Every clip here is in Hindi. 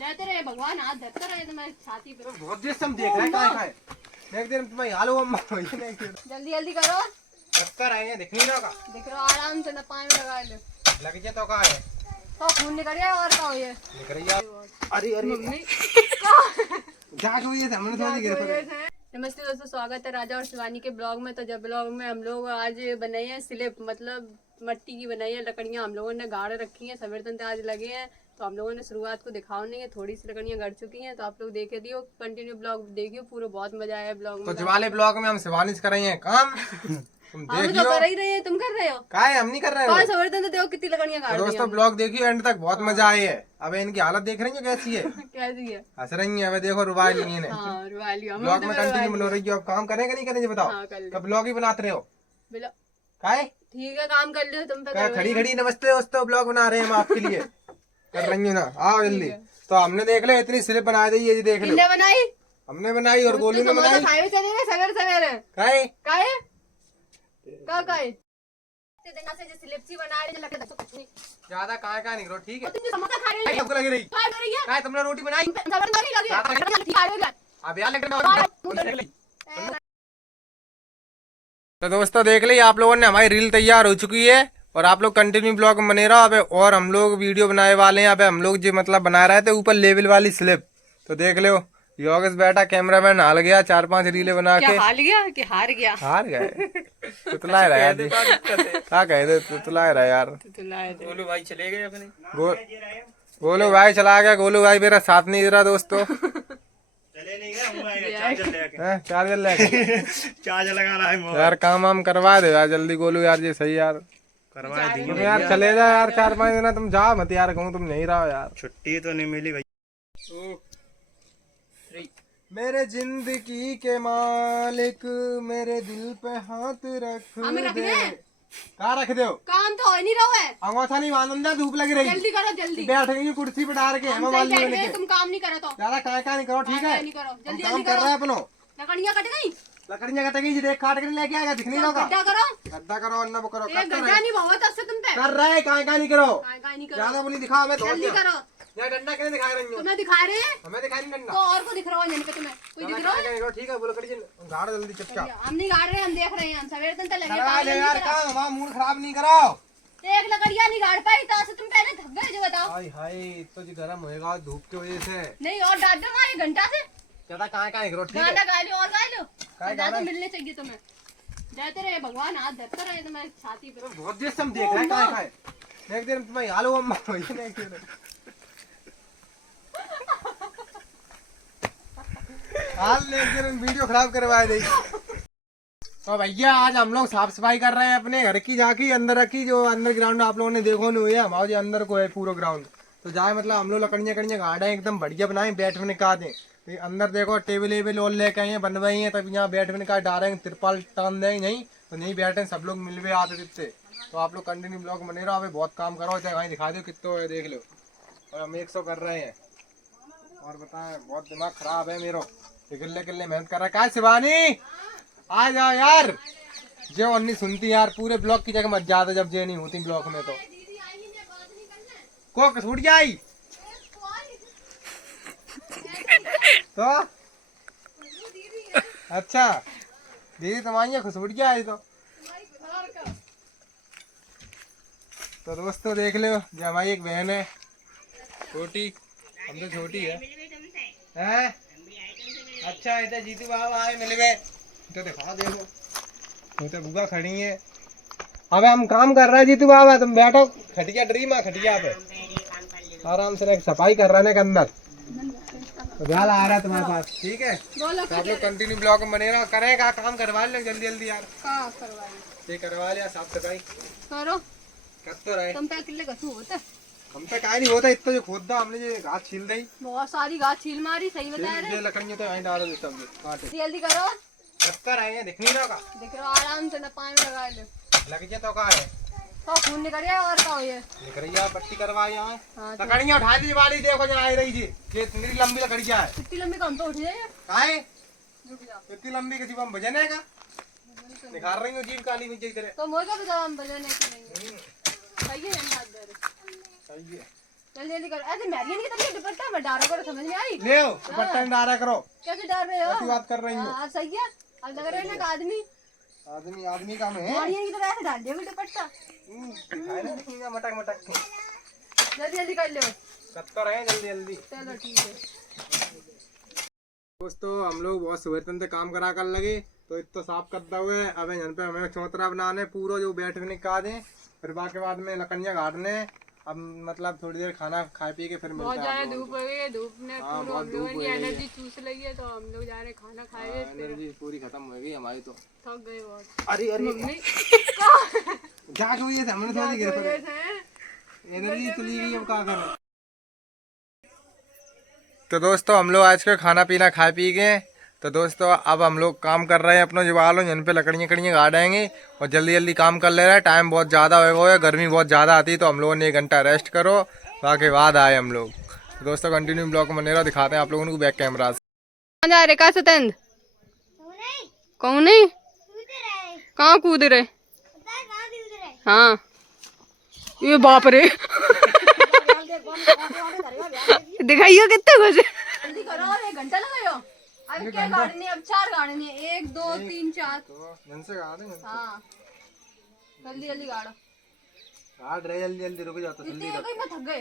जाते रहे भगवान, हाथ धरते रहे तुम्हारी छाती पे। बहुत देर से हम देख रहे हैं कहाँ है। एक दिन तुम्हारी हाल हुआ जल्दी जल्दी करो। चक्कर आए हैं, दिख नहीं रहा। दिख रहा आराम से, ना पानी लगा लो। लग जाए तो कहाँ है? तो खून निकल गया और क्या हो ये? दिख रही है। अरे अरे मम्मी जाग हुई है, हमने समझ गए। नमस्ते दोस्तों, स्वागत है राजा और शिवानी के ब्लॉग में। तो जब ब्लॉग में हम लोग आज बनाए हैं स्लिप, मतलब मट्टी की बनाई है लकड़ियाँ हम लोगों ने गाड़ रखी हैं। सवेर तक आज लगे हैं तो हम लोगों ने शुरुआत को दिखाओ नहीं है, थोड़ी सी लकड़ियाँ गड़ चुकी हैं। तो आप लोग देखे दियो, कंटिन्यू ब्लॉग देखियो, पूरा बहुत मजा आया ब्लॉग में। तो जवाले ब्लॉग में हम शिवानी से कर रहे हैं काम। तुम देखियो। कर ही रहे हैं, तुम कर रहे हो क्या है? हम नहीं कर रहे हैं। सवेर तक देखो कितनी लकड़ियाँ गाड़ दी दोस्तों ब्लॉग देखियो एंड तक, बहुत मजा आई है। अब इनकी हालत देख रही है कैसी है? कैसी है? हंस रही है। अब देखो रुबाई लिए ने। ब्लॉग में कंटिन्यू बना रही हो। अब काम करेंगे नहीं करेंगे बताओ? कब ब्लॉग ही बनाते रहे हो? काय ठीक है, काम कर लियो तुम पे। खड़ी खड़ी नमस्ते दोस्तों, ब्लॉग बना रहे हैं हम आपके लिए। कर रही है ना, आओ जल्दी। तो हमने देख लो इतनी स्लिप बना दी, ये देख लो। बनाई, हमने बनाई और गोलू ने बनाई। सवेरे सवेरे काय काय काय दिन से जो स्लिप सी बना रही है, कुछ नहीं ज्यादा काय काय नहीं करो, ठीक है? तुम समोसा खा रही सबको लग रही है काय तुमने रोटी बनाई? लगी अब यार लग। तो दोस्तों देख ली आप लोगों ने, हमारी रील तैयार हो चुकी है और आप लोग कंटिन्यू ब्लॉग में बने रहो। अब और हम लोग वीडियो बनाने वाले हैं। अब हम लोग जो मतलब बना रहे थे ऊपर लेवल वाली स्लिप, तो देख लो योगेश बैठा कैमरामैन हाल गया 4-5 रीले बना के। हार गया कि हार गया? हार गए। तुतला रहा यार, क्या कह दे, तुतला रहा यार। गोलू भाई चले गए अपने। गोलू भाई चला गया। गोलू भाई मेरा साथ नहीं दे रहा दोस्तों। चले नहीं गए, चार्जर लेके चार्जर लगा रहा है यार। काम वाम करवा दे यार जल्दी गोलू यार, ये सही यार करवा दी यार। चले जा यार 4-5 दिन, तुम जाओ मत यार, कहूँ तुम नहीं रहो यार। छुट्टी तो नहीं मिली भाई। मेरे जिंदगी के मालिक, मेरे दिल पे हाथ रख दे। कहाँ रख दो? काम तो हो नहीं रहा है। अंगूठा नहीं बांधा, धूप लग रही। जल्दी करो जल्दी। बैठ गई कुर्सी पे डाल के। तुम काम नहीं करो तो ज्यादा काय नहीं करो, ठीक है? नहीं करो, हम जल्दी काम जल्दी कर करो। रहे हैं अपनो। लकड़ियाँ कट गई, लकड़ियाँ कट गई, देख काट कर लेके आएगा, दिख नहीं रहा। गड्ढा करो, गड्ढा करो, अन्ना वो करो। गड्ढा नहीं हुआ तब से तुम पे कर रहे काय नहीं करो, नहीं करो। ज्यादा बोली दिखाओ हमें। जल्दी करो। डंडा क्यों दिखा रही हो? तुम्हें दिखा रहे हैं, हमें दिखाई नहीं डंडा। तो और को दिख रहा है जिनके तुम्हें कोई दिख रहा है? ठीक है बोलो कड़ी गाड़ जल्दी चुपचाप। हम नहीं गाड़ रहे, हम देख रहे हैं। हम सवेरे तक लगे यार, काम मूड खराब नहीं कराओ। एक लकड़ियाँ नहीं गाड़ पाई तो तुम पहले थक गए जो बताओ। हाय हाय, तो जी गर्म होएगा धूप की वजह से। नहीं और डांट दो एक घंटा से। ज्यादा कहाँ करो, ठीक है? गाना गा लो और गा लो, गाना तो मिलने चाहिए तुम्हें। जाते रहे भगवान, हाथ धरते रहे तुम्हारी छाती पे। बहुत देर से हम देख रहे हैं कहाँ। एक दिन तुम्हारी हाल हुआ हाल एक दिन वीडियो खराब करवा दी। तो भैया आज हम लोग साफ सफाई कर रहे हैं अपने घर की, जाके अंदर रखी जो अंदर ग्राउंड आप लोगों ने देखो नहीं हुआ हमारे अंदर को है पूरा ग्राउंड। तो जाए मतलब हम लोग लकड़ियाँ गाड़े एकदम बढ़िया बनाए, बैठने का दें। तो अंदर देखो टेबल वेबल और लेके आए बनवाई है, तब यहाँ बैठने का डालेंगे, तिरपाल टान देंगे। नहीं तो नहीं बैठे, सब लोग मिलवे आते जितने। तो आप लोग कंटिन्यू ब्लॉग बने रहो। अभी बहुत काम करो, चाहे वहीं दिखा दो कितना है देख लो। और हम 100 कर रहे हैं। और बताएं बहुत दिमाग खराब है मेरा, किल्ले किल्ले मेहनत कर रहा है। क्या शिवानी आ जाओ यार, जो नहीं सुनती यार। पूरे ब्लॉक की जगह मत जाते जब जे नहीं होती ब्लॉक में। तो को छूट जाई तो अच्छा दीदी तुम्हारी खुश उठ गया तो दोस्तों देख लो, जो हमारी एक बहन है छोटी, हम तो छोटी है। अच्छा इधर जीतू बाबा आए मिल गए तो दिखा देखो, तो बुआ खड़ी है। अब हम काम कर रहे हैं जीतू बाबा, तुम बैठो खटिया ड्रीम है, खटिया पे आराम से सफाई कर रहे हैं के अंदर। तो ध्यान आ रहा है तुम्हारे पास, ठीक है? तो आप लोग कंटिन्यू ब्लॉग में बने रहो। करेगा काम करवा ले जल्दी जल्दी यार। करवा लिया साफ सफाई करो। कर तो रहे तुम पे अकेले कछु होता है? हम पे काय नहीं होता, इतना जो खोदा हमने ये घास छील दी, बहुत सारी घास छील मारी। सही बता रहे ये लकड़ियाँ तो यहीं डालो सब काटे। जल्दी करो, चक्कर आए हैं, दिख नहीं रहा। दिख रहा आराम से, ना पानी लगा लो। लग जाए तो कहाँ है? तो खून निकल गया और क्या हो ये? दिख रही है पट्टी करवाई यहाँ। हाँ, लकड़ियाँ उठा दी वाली, देखो जहाँ आ रही जी। ये इतनी लंबी लकड़ियाँ है। इतनी लंबी कम तो उठ जाए। काहे इतनी लंबी किसी को हम भजन है का निखार रही हूँ जीव काली मुझे इधर। तो मुझे भी हम बजाने की नहीं सही है। सही है। जल्दी जल्दी करो। ऐसे मैरियन की तरह दुपट्टा मत डालो करो, समझ में आई? ले आओ दुपट्टा में डाला करो। कैसे डाल रहे हो? ऐसी बात कर रही हो। हाँ, अब सही है। अब लग रहा है ना कि आदमी आदमी आदमी का में है। मैरियन की तरह ऐसे डाल दिया दुपट्टा। दिखाई ना दिखेगा मटक मटक के। जल्दी जल्दी कर लो। कत्तो रहे जल्दी जल्दी। चलो ठीक है। दोस्तों हम लोग बहुत सुबह से काम करा कर लगे तो इतना साफ करता हुए अब यहाँ पे हमें चौतरा बनाने पूरा जो बैठने का दे, फिर बाकी बाद में लकड़ियाँ गाड़ने। अब मतलब थोड़ी देर खाना खा पी के फिर बहुत मिलते हैं ज्यादा आप लोगों धूप हो गई है, धूप ने हाँ, पूरा बहुत हम लोगों धूप हो की गई है। एनर्जी चूस ली है, तो हम लोग जा रहे हैं खाना को। खाए फिर एनर्जी पूरी खत्म हो गई हमारी तो। थक गए बहुत। अरे अरे मम्मी जाग हुई है हमने समझ गए वजह से एनर्जी चली गई अब क्या करें। तो दोस्तों हम लोग आज का खाना पीना खा पी गए। तो दोस्तों अब हम लोग काम कर रहे हैं अपना जुगाड़ यहाँ पे लकड़ियाँ कड़ियाँ गाड़ेंगे और जल्दी जल्दी काम कर ले रहे हैं। टाइम बहुत ज़्यादा हो गया है, गर्मी बहुत ज़्यादा आती है तो हम लोगों ने 1 घंटा रेस्ट करो, बाकी बाद आए हम लोग। तो दोस्तों कंटिन्यू ब्लॉग में बने रहो, दिखाते हैं आप लोगों को बैक कैमरा से। कहाँ जा रहे? कहाँ सतेंद्र? कौन नहीं? कहाँ कूद रहे? हाँ ये बाप रे दिखाइयो कितने बजे। जल्दी करो, 1 घंटा लगायो। अब क्या गाड़नी? अब 4 गाड़नी है। 1 2 3 4। तो से गाड़ देंगे। हाँ जल्दी जल्दी गाड़ो। गाड़ रहे जल्दी जल्दी, रुक जाओ जल्दी। इतने कहीं मैं थक गए,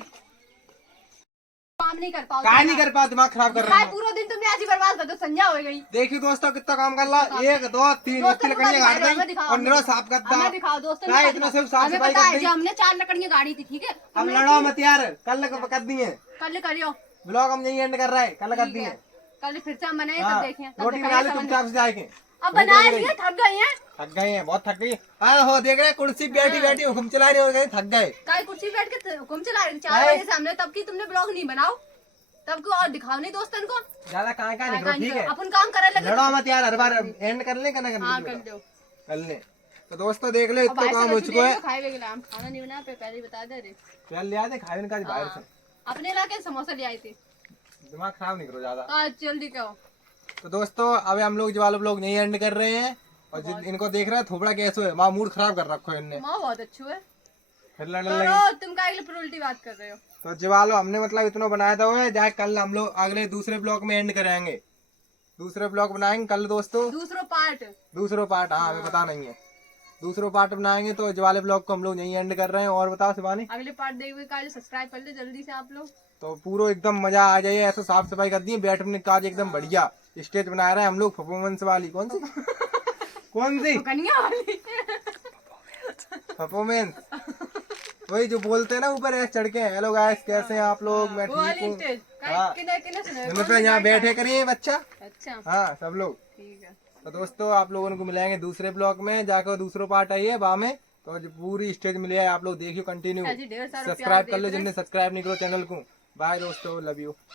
काम नहीं कर पाओ। काय नहीं कर पा, दिमाग खराब कर रहे हैं। पूरा दिन तुमने आज ही बर्बाद कर दो, संध्या हो गई। देखिए दोस्तों कितना काम कर ला, 1 2 3 दोस्तों इसकी लकड़ियाँ गाड़ हमें दी दिखाओ, और निरा साफ कर हमें दा। दिखाओ दोस्तों, काय इतना सब साफ हमें सफाई पता कर है दी। जो हमने 4 लकड़ियाँ गाड़ी थी, ठीक है? अब लड़ो मत यार, कल कर दिए कल करियो ब्लॉग, हम यही एंड कर रहे हैं, कल कर दिए। कल फिर से हम बनाए हाँ, तब देखें, तब रोटी बना ली दिखाइए चुपचाप से जाके। अब बना लिए, थक गए हैं। थक गए हैं, बहुत थक गई। हाँ हो देख रहे कुर्सी बैठी बैठी हुक्म चला रही हो गई, थक गए। काय कुर्सी बैठ के हुक्म चला रहे थे 4 बजे से हमने, तब की तुमने ब्लॉग नहीं बनाओ, तब को और दिखाओ नहीं दोस्तों को। ज्यादा कहाँ कहाँ निकलो, ठीक है? अपन काम करे लगे। लड़ो मत यार, हर बार एंड कर ले करना हाँ कर कर लो। कर ले। तो दोस्तों देख लो इतना काम हो चुका है। खाए हुए हम खाना नहीं बना पे पहले ही बता दे रहे। चल ले आते खाने का बाहर से, अपने इलाके समोसा ले आए थे। दिमाग खराब नहीं करो ज्यादा। आज जल्दी कहो। तो दोस्तों अब हम लोग जो वाले लोग नहीं एंड कर रहे हैं और इनको देख रहे हैं थोबड़ा कैसे है, माँ मूड खराब कर रखो है इनने, माँ बहुत अच्छू है। फिर लड़ने करो, लगी। तुम काहे पर उल्टी बात कर रहे हो? तो जवालो हमने मतलब इतना बनाया था हुआ है, जाए कल हम लोग अगले दूसरे ब्लॉग में एंड करेंगे, दूसरे ब्लॉग बनाएंगे कल दोस्तों। दूसरा पार्ट हाँ हमें पता नहीं है, दूसरा पार्ट बनाएंगे। तो जो वाले ब्लॉग को हम लोग यही एंड कर रहे हैं। और बताओ शिवानी, अगले पार्ट देखिए, काहे सब्सक्राइब कर ले जल्दी से आप लोग। तो पूरा एकदम मजा आ जाए, ऐसा साफ सफाई कर दी, बैठने का एकदम बढ़िया स्टेज बना रहे हैं हम लोग, परफॉर्मेंस वाली। कौन सी कौन सी कन्या वाली परफॉर्मेंस, वही जो बोलते हैं ना ऊपर ऐसे चढ़ के, हेलो गाइस कैसे हैं आप लोग, मैं वो ठीक वाली हूँ। स्टेज हाँ। किने सुने? इनमें पे यहाँ बैठे करिए बच्चा, अच्छा हाँ सब लोग। ठीक है। तो दोस्तों आप लोगों को मिलाएंगे दूसरे ब्लॉग में जाकर, दूसरा पार्ट आई है बा में, तो जो पूरी स्टेज मिली है आप लोग देखियो कंटिन्यू। ऐसी ढेर सारा सब्सक्राइब प्यार कर लो देख रहे हैं। जिनने सब्सक्राइब नहीं करो चैनल को। बाय दोस्तों, लव यू।